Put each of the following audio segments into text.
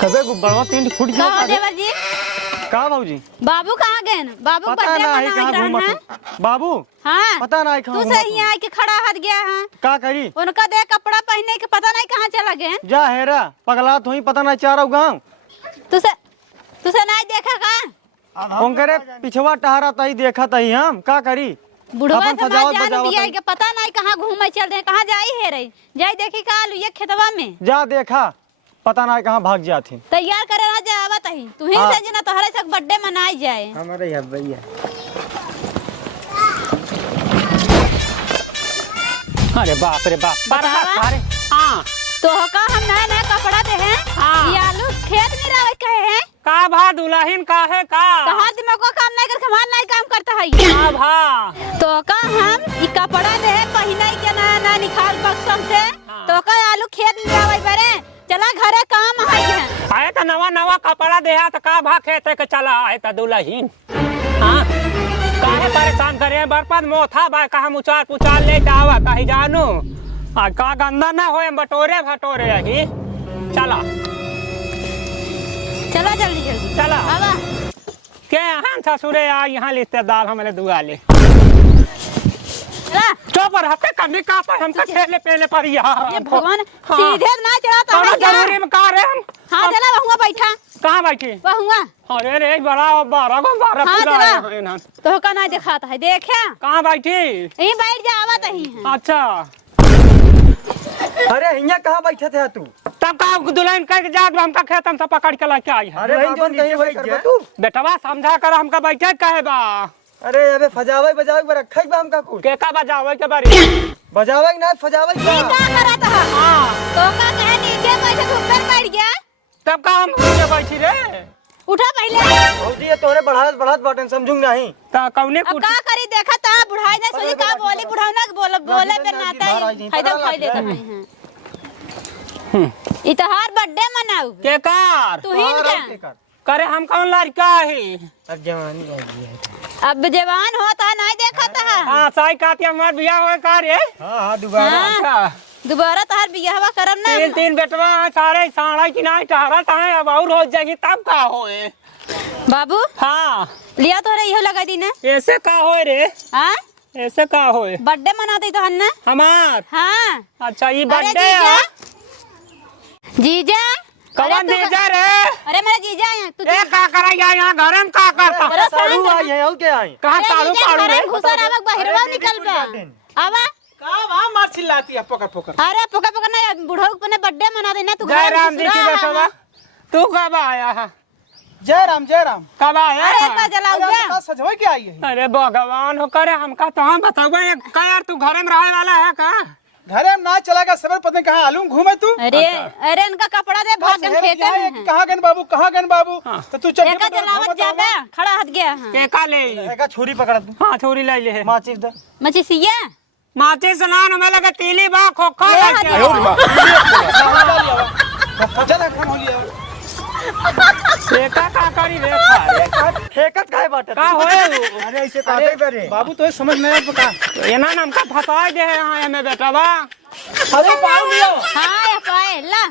कबे गुब्बारा तीन फुट गया कहाँ देवर जी? का बाबूजी? बाबू कहाँ गए? बाबू पता बर्थडे नहीं मना कहाँ रहे हैं। बाबू हाँ पता नहीं तू कहाँ सही यहाँ के खड़ा हट गया है। का करी? उनका देख कपड़ा पहने के पता नहीं कहाँ चला गए। जा हेरा पगला तुही पता नहीं चारो गाँव तुसे नहीं देखा का? उनकरे पिछवा टहरा तही देखा तही हम का करी? बुढ़वा अपन समाज सजावट जान बजावट बिया है। के पता नहीं कहाँ घूमे चल रहे कहाँ जाई है रे जाई देखी का आलू ये खेतवा में जा देखा पता नहीं कहाँ भाग जाती। तैयार करे रह जावत ही तू ही हाँ। से ना तोहरे से बर्थडे मनाई जाए। हमारे यहाँ भैया अरे बाप रे बाप बतावा? अरे हाँ तो का हम नया नया कपड़ा दे हैं हाँ। ये आलू खेत में रहे कहे हैं का भा दुल्हन का है का कहाँ दिमाग को काम नहीं कर हमार नहीं काम करता है का भा तो का हम ई कपड़ा दे है पहिना के ना ना निकाल बक्सम से तो का आलू खेत में आवे बरे चला घरे काम है आए तो नवा नवा कपड़ा दे तो का भा खेते के चला आए तो दुल्हन हाँ काहे परेशान करे बरपत मोथा बा कहा मुचार पुचार ले जावा कहीं जानू आज का गंदा ना होए बटोरे भटोरे ही चला चलो जल्दी जल्दी चला आवा के यहाँ ससुरे आ यहाँ रिश्तेदार हमारे दुआले चला चौपर हफ्ते कभी का पर हमका खेले पहले पर यार ये भगवान हाँ। सीधे ना चलाता है क्या जरूरी में का रे हम हाँ चला वहुआ बैठा कहाँ बैठी वहुआ अरे रे बड़ा बारह को बारह हाँ, पूरा चला। है ना तो का ना दिखाता है देखा कहाँ बैठी यहीं बैठ जा आवा तही है अच्छा अरे यहाँ कहाँ बैठे थे तू? तब का दुल्हन कह के जात हमका खेत हम सब पकड़ के लाके आई है अरे जोन कहीं बैठ गया तू? बेटवा समझा कर हमका बैठे कहे बा अरे अबे फजावे बजावे पर रखा बा हमका कुछ के का बजावे के बारी बजावे ना फजावे ये क्या करता है हाँ तो का कहे नीचे बैठे तो ऊपर बैठ गया तब का हम नीचे बैठी रे उठा पहले भौजी ये तोरे बढ़ात बढ़ात बाटन समझूं नहीं। ता कौने अब कुछ का करी देखा ता बुढ़ाई ने सोची का बोली बुढ़ाऊ ना बोले पे नाता ही फायदा उठा लेता है इतहार बर्थडे मनाऊ के कार तू ही क्या करे हम कौन लड़का है अब जवानी हो गई है। अब जवान होता नहीं देखा था हाँ साई काती हमार बियाह होए का रे हाँ दोबारा हाँ। अच्छा दोबारा तहार बियाहवा करम ना तीन तीन बेटवा है सारे साड़ा की नहीं टहरा ताए अब और हो जाएगी तब का होए बाबू हाँ लिया तोरे इहो लगा दी ना ऐसे का होए रे हाँ ऐसे का होए बर्थडे मनाते तो हन्ना हमार हाँ अच्छा ये अरे बर्थडे जीजा है जीजा कौन जीजा रे अरे मेरा जीजा है तू ए का करा यहाँ घर में का करता अरे साड़ू आई है और क्या आई? कहाँ ताड़ू पाड़ू रे घुसर आवक बाहरवा निकल बा आवा का वहाँ मार चिल्लाती है पकड़ पकड़ अरे पका पका ना बुढ़ऊ अपने बर्थडे मना देना तू जय राम जी की बेटवा तू कब आया है जय राम जय राम कब आया अरे है? का जलाऊ अरे जा हम कहाँ सजवा के आई है अरे भगवान हो करे हमका तो हम बताओ का यार तू घर में रहे वाला है का घरे में ना चला गया सबर पता नहीं कहाँ आलू घूमे तू अरे अरे इनका कपड़ा दे भागन खेते में कहाँ गए बाबू कहाँ गए बाबू तो तू चल देखा जलावत ज्यादा खड़ा हट गया हां के का ले एका छुरी पकड़ा तू हाँ छोरी ले ले माचिस दे मची सिया माचे सुनान में लगा तीली बा खोखा ले लग चल खान हो लिया का करी रे खा फेकत काहे बाटे का होए अरे ऐसे काटे करे बाबू तो ये समझ नहीं आया पका ये ना नाम का फसाई दे यहाँ में बेटा बा अरे पाऊ लिया हां पाए ला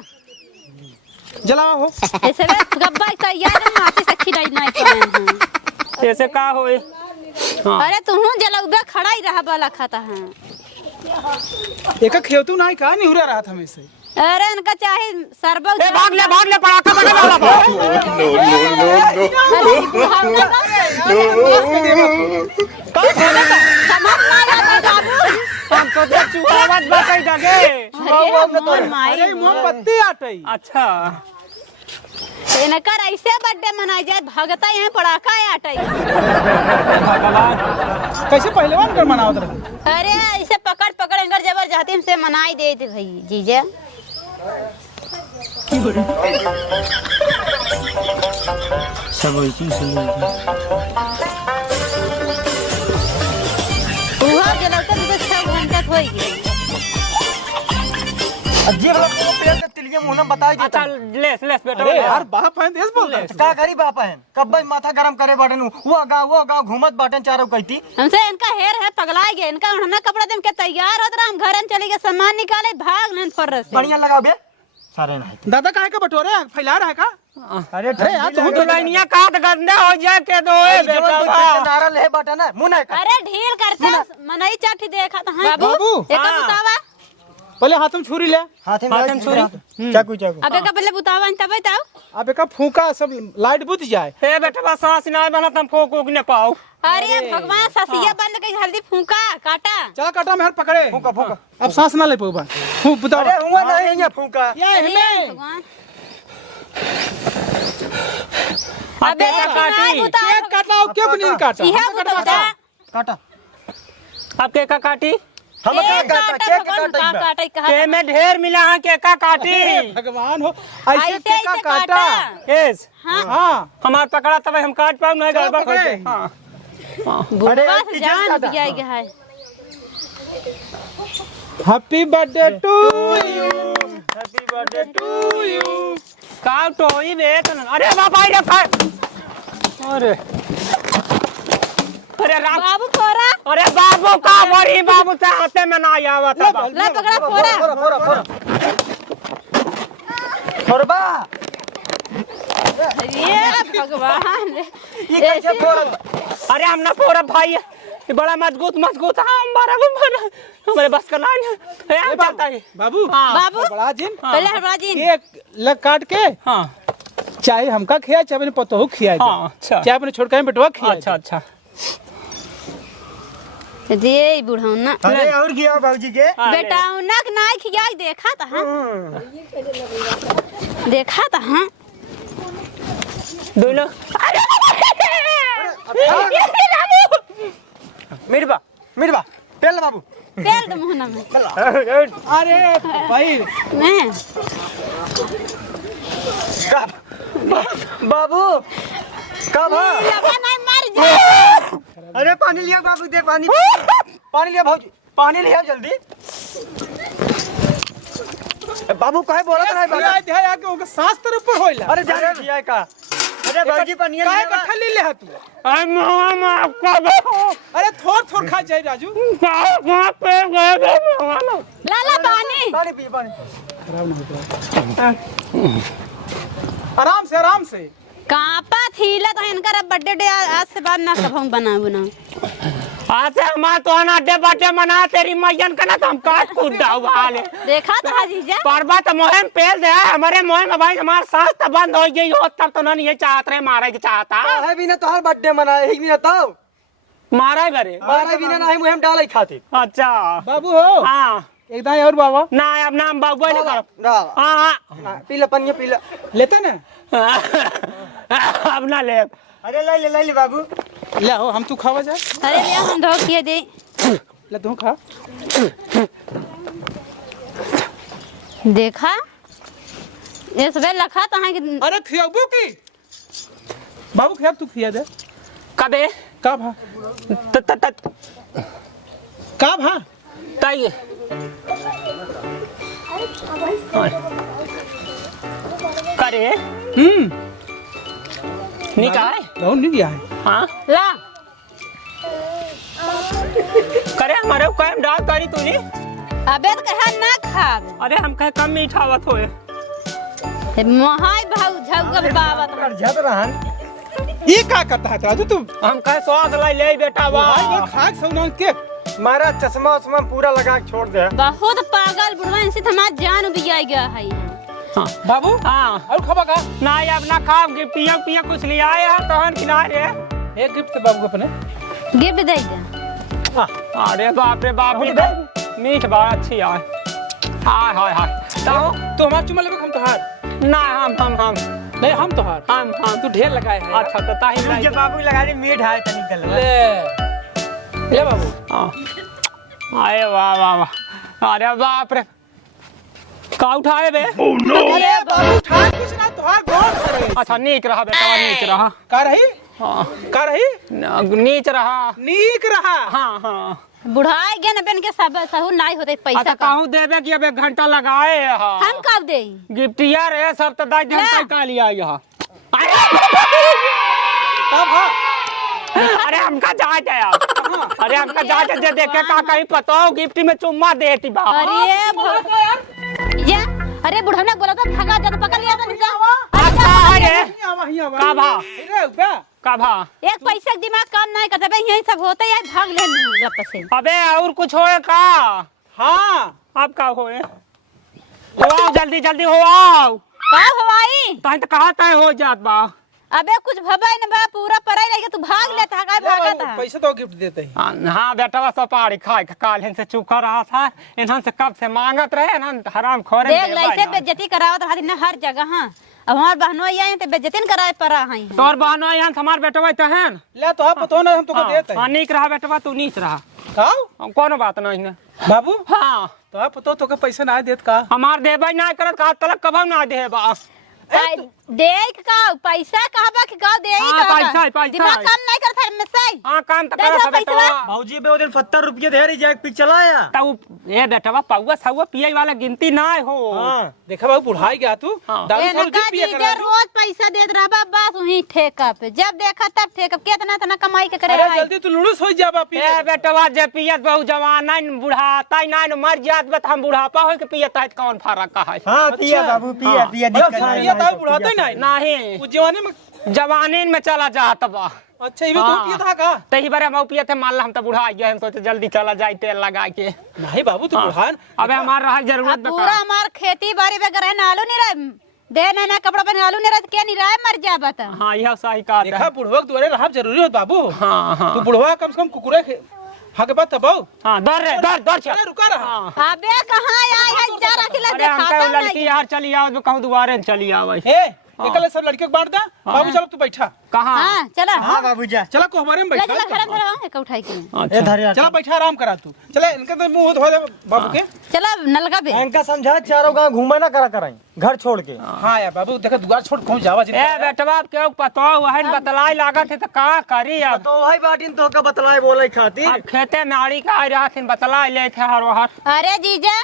जलावा हो ऐसे वे गब्बा तैयार है माची से खिलाई नहीं पाए ऐसे का होए अरे तू जलौबे खड़ा ही रहा वाला खाता है एक खेतू नहीं कहा नहीं हुरा रहा था मैं से अरे इनका चाहे सरबौ ए भाग ले पड़ाका बने वाला बा समझ ना आता बाबू हम तो देख चुकावत बा कई जगह अरे मोर माई अरे मोमबत्ती आटई अच्छा इनकर ऐसे बर्थडे मनाई जाए भगता यहाँ पड़ाका आटई कैसे पहलवान कर मनावत रहे अरे ऐसे पकड़ पकड़ इनकर जबरदस्ती से मनाई दे थे भाई जीजा सब ऐसी सुनो उहा जलौते तो 6 घंटा हो गए अजीब लोग को पेड़ के तिलिये मुंह में बताई अच्छा देता लेस बेटा अरे यार बाप है देश बोल रहा का करी बापा है कब भाई माथा गरम करे बाटन वो गाँव घूमत बाटन चारों कहती हमसे इनका हेर है पगला गया इनका उन्होंने कपड़ा दे के तैयार होत रहा हम घर चले गए सामान निकाले भाग नहीं फर से बढ़िया लगाओ बे सारे नहीं दादा काहे का बटोरे फैला रहा है का? अरे अरे यार तुम तो लाइनिया काट गंदे हो जाए के दो ए बेटा नारा ले बाटे ना मुंह नहीं अरे ढील करते मनई चाठी देखा तो है बाबू एक बुतावा पहले हाथ में छुरी ले, हाथ हाथ में छुरी चाकू चाकू अब एक पहले बुतावा तब बताओ। अब एक फूका सब लाइट बुझ जाए। ए बेटा सांस ना बना तुम फोक उग ने पाओ। अरे भगवान ससिया बंद के जल्दी फूका काटा। चला काटा मेहर पकड़े फूका फूका अब सांस ना ले पाऊबा फूक बुता। अरे हुआ नहीं है फूका या हमें भगवान अबे काटी केक काटा और क्यों नहीं काटा? यह बुता काटा अब के का काटी हम काटा भगवान काटा कहा के में ढेर मिला हां के का काटी भगवान हो ऐसे केक का काटा। एस हाँ हमार पकड़ा तब हम काट पाऊ नहीं गड़बड़ हो जाए। हां बुढ़वा से जान बिया गया है। Happy birthday to you, happy birthday to you. का टोई बे तन अरे बाबा रे अरे अरे राम बाबू फोरा अरे बाबू का बड़ी बाबू से हाथे में ना आवा था ला पकड़ा फोरा फोरा फोरा फोरबा ये भगवान ये कैसे फोरा? अरे हम ना पूरा भाई ये बड़ा मजबूत मजबूत हम बारा हमारे बस का लाइन है हम चलता है बाबू हाँ बाबू बड़ा जिन पहले हरवा जी केक लग काट के हाँ चाहे हमका खिया चाहे अपने पतोहू खिया हाँ, अच्छा। चाहे अपने छोटका बेटवा खिया। अच्छा अच्छा दे बुढ़ौना अरे और किया बाबूजी के बेटा उनक नाई खियाई देखा था देखा था हां दोनों मिरबा मिरबा पेल बाबू तेल दे मुहना में अरे भाई मैं बाबू कब लगा नहीं मर जा। अरे पानी लिया बाबू दे पानी पानी लिया भाजी पानी लिया जल्दी। बाबू काहे बोला था नहीं खिया दे आके उनका सांस तर ऊपर होइला। अरे जा रे खिया का अरे भाजी पानी काहे लिया का ले ले तू? आई मोहम्मद आपका अरे थोड़ थोड़ खा जाए राजू। वहां पे गए लाला पानी पानी पी पानी आराम से कापा थीला तो इनका बर्थडे आज से बाद ना सब हम बना बना आज से हमार तो अनाडे बाटे मना तेरी मैयन का ना तो हम काट कूद दाऊ वाले देखा था जीजा पर्वत मोहन पेल दे हमारे मोहन भाई हमार सांस तो बंद हो गई हो तब तो नहीं ये चाहत रहे मारे के चाहता है भी ना तोहार बर्थडे मना एक भी ना तो मारा करे मारा भी ना नहीं मुझे डाल खाती। अच्छा बाबू हो हाँ एक दाई और बाबा ना अब नाम बाबू नहीं करो ना हाँ हाँ पीला पानी पीला लेते ना अब ना ले अरे ले ले बाबू ले हो हम तू खावा जा अरे ले हम धो किए दे ले तू खा। देखा ये सब लखा तो है कि अरे खियाबू की बाबू खिया तू खिया दे कबे का भा त त त का भा ताई करे निकाय बहुत नहीं गया है। हाँ ला करे हमारे कैम डाल करी तूने अबे तो कहा ना खाब अरे हम कहे कम मीठावत होए महाय भाऊ झगब बावत झद रहन ये का करता है राजू तू? हम कहे स्वाद लाई ले बेटा वाह भाई खाक सौनान के मारा चश्मा उस्मा पूरा लगा के छोड़ दे। बहुत पागल बुढ़वा इनसे हमारा जान बिया गया है हाँ बाबू हाँ और खबा का ना अब ना खा पिया पिया कुछ ले आए हैं तहन खिला रे एक गिफ्ट दे बाबू को अपने गिफ्ट दे जा अरे बाप रे बाप मीठ बड़ा अच्छी है हाय हाय हाय ताऊ तो हमार चुमा लेबे हम तोहार ना हम नहीं हम तोहार हम तू ढेर लगाए है। अच्छा तो ताही लाई जब बाबू लगा दे मीठ है तनी कल ले बाबू अरे वाह वाह वाह अरे बाप रे का उठाए बे अरे बाबू ठाक कुछ ना तोहार गोल करे। अच्छा नीच रहा बेटा नीच रहा का रही हाँ का रही नीच रहा नीक रहा। हाँ हाँ बुढ़ाए गए न बेन के सब सहू नहीं होते पैसा अच्छा का कहूँ देवे कि अब 1 घंटा लगाए हाँ हम कब दे गिफ्ट यार है सब तो 10 घंटा का लिया यहाँ कब हा अरे हमका जाए यार अरे हमका जाए जे देखे का कहीं पता हो गिफ्ट में चुम्मा देती बा अरे या अरे बुढ़ा ने बोला था भागा जा तो पकड़ लिया था निका। का भा का भा एक पैसा का दिमाग काम नहीं करता भाई, यही सब होता है, भाग ले वापस से। अबे और कुछ होए का? हाँ अब का होए? हो आओ जल्दी जल्दी हो आओ। का हवाई ताई तो कहा तय हो जात बा। अबे कुछ भबाई न बा, पूरा पराई रह गया, तू भाग लेता है, काय भागा था। पैसे तो गिफ्ट देते हैं। हाँ बेटा सपारी खाए काल से चूका रहा था, इन्होंने से कब से मांगत रहे ना हराम खोरे। देख लइसे बेइज्जती करावत हाथ न हर जगह। हां अब हमार बहनों आई तो बेइज्जती कराए परा हई। तोर बहनों यहाँ हमार बेटवा तो है ले तो आप बताओ ना, हम तुमको देते हैं। नीक रहा बेटवा तू नीच रहा खाओ कोनो बात नहीं है बाबू। हाँ तो आप बताओ तो पैसा ना देत का? हमार देबे ना करत का तलक कब ना दे बा। देख का पैसा कहबा कि का देई हाँ, पैसा है, पैसा दिमाग है। काम नहीं करत है मिसाई। हां काम तो दे करत दो है बेटवा। पैसा। भाऊजी बे दिन 70 रुपये दे रही जाए पिक चलाया। तू ए बेटवा पाउआ सौआ पिए वाला गिनती ना हो। हाँ देखा बाबू बुढ़ाई गया तू हाँ। दारू ए सारू नका जी पिया जी करा रोज पैसा देत रहबा बस वही ठेका पे, जब देखा तब ठेका कितना तना कमाई के करे अरे भाई। जल्दी तू लुड़ूस हो जा बापी। ए बेटवा जे पियत बहु जवान नहीं बुढ़ाता नहीं मर जात बत हम बुढ़ापा हो के पियत है कौन फर्क का है? हाँ पिया बाबू पिया हाँ। पिया मतलब दिक्कत पिया तो बुढ़ाते नहीं नहीं उस जवानी में। जवानी में चला जात बा। अच्छा ये भी तो पिया था का? तही बारे हम पियत है मान ला हम तो बुढ़ा गए हम सोचे जल्दी चला जाए तेल लगा के। नहीं बाबू तू बुढ़ान। अबे हमार रहा जरूरत अब पूरा हमार खेती बाड़ी में करे नालू नहीं रहे, दे ना कपड़ा पे नालू नहीं रहे, क्या नहीं रहे मर जा बता। हाँ यह सही कहा देखा बुढ़वा द्वारे रहा जरूरी हो बाबू। हाँ हाँ तू बुढ़वा कम से कम कुकुरे हाँ के बात तबाऊ। हाँ दौड़ रे दौड़ चल। अरे रुका रहा। हाँ अबे कहां आए है जा रखिला अरे हम देखा कहे लड़की यार चली आओ तो कहूँ दोबारा चली आओ। ए निकल सब लड़के को बांट दा। बाबू चलो तू बैठा। कहाँ? हां चला हाँ बाबू जा चला को हमारे में ले बैठा। चला घर घर एक उठाई के ए धरिया चला बैठा आराम करा तू। चले इनका तो मुंह धो दे बाबू के। चला नलका पे। इनका समझा चारों गांव घूमे ना करा कराई घर छोड़ के। हाँ यार बाबू देखा दुआर छोड़ कौन जावा ए बेटवा क्यों पतो वहन बतलाई लागत है तो का करी अब? तो भाई बाटिन तो का बतलाए बोले खातिर। अब खेते में आड़ी का रहा थी बतलाई ले थे हर वहर। अरे जीजा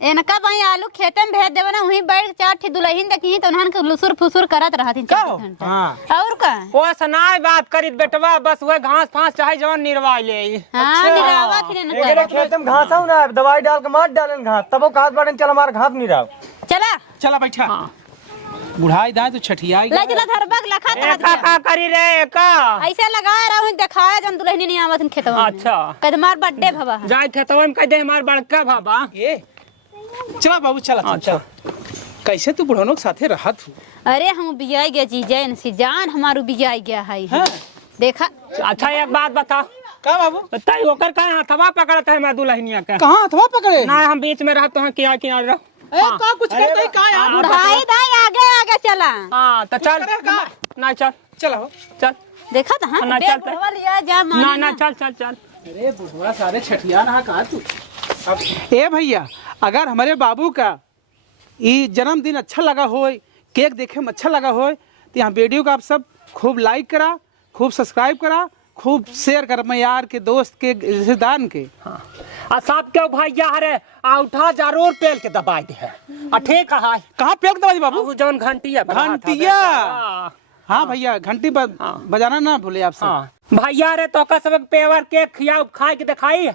इनका भाई आलू खेते में भेज देवे ना, वहीं बैठ चार ठी दुल्हन देखी तो उन्हन के लुसुर फुसुर करत रहती 4 घंटा। हाँ और का वो सनाई बात करी बेटवा बस वह घास फांस चाहे जवन निर्वाह ले। हां निरावा थी एकरे ना। खेत में घास आऊ ना दवाई डाल के मार डालन घास तब वो घास बाटन चल हमार घास नहीं रहा। चला चला बैठा। बुढ़ाई दा तो छठियाई ले चला धरबक लखा एका का करी रे का? ऐसे लगा रहा दिखाया जन दुल्हन नहीं आवत खेतवा में। अच्छा कद मार बर्थडे भवा जाए खेतवा में कह दे हमार बड़का बाबा। ए चला बाबू चला तू, अच्छा। चल। कैसे तू बुढ़ानों के साथे रहा तू? अरे हम बियाई गया जीजा इनसे जान हमारू बियाई गया है। हाँ। देखा अच्छा एक बात बता का बाबू? बताई ओकर का हथवा पकड़त है मैं दुल्हनिया का? कहाँ हथवा पकड़े? ना हम बीच में रहते हैं किया किया रहो। ए का कुछ करते है का यार? बुढ़ाई दाई आगे आगे चला। हाँ तो चल का? ना चल चला हो। चल देखा था ना बे चलते। बुढ़वा लिया जा ना मानी ना चल चल चल। अरे बुढ़वा सारे छठिया ना कहा तू। अब ए भैया अगर हमारे बाबू का ये जन्मदिन अच्छा लगा हो, केक देखे में अच्छा लगा हो तो यहाँ वीडियो को आप सब खूब लाइक करा, खूब सब्सक्राइब करा, खूब शेयर कर मैं यार के दोस्त के रिश्तेदार के। हाँ आ सब के भैया रे औठा जरूर पेल के दबाई दे। आ ठीक है कहाँ पेड़ दबा दी बाबू? बाबू जौन घंटिया घंटिया। हाँ भैया घंटी बजाना ना भूले आप सब। हाँ भैया रे तो का सब पेवर केक खिया खाए के दिखाई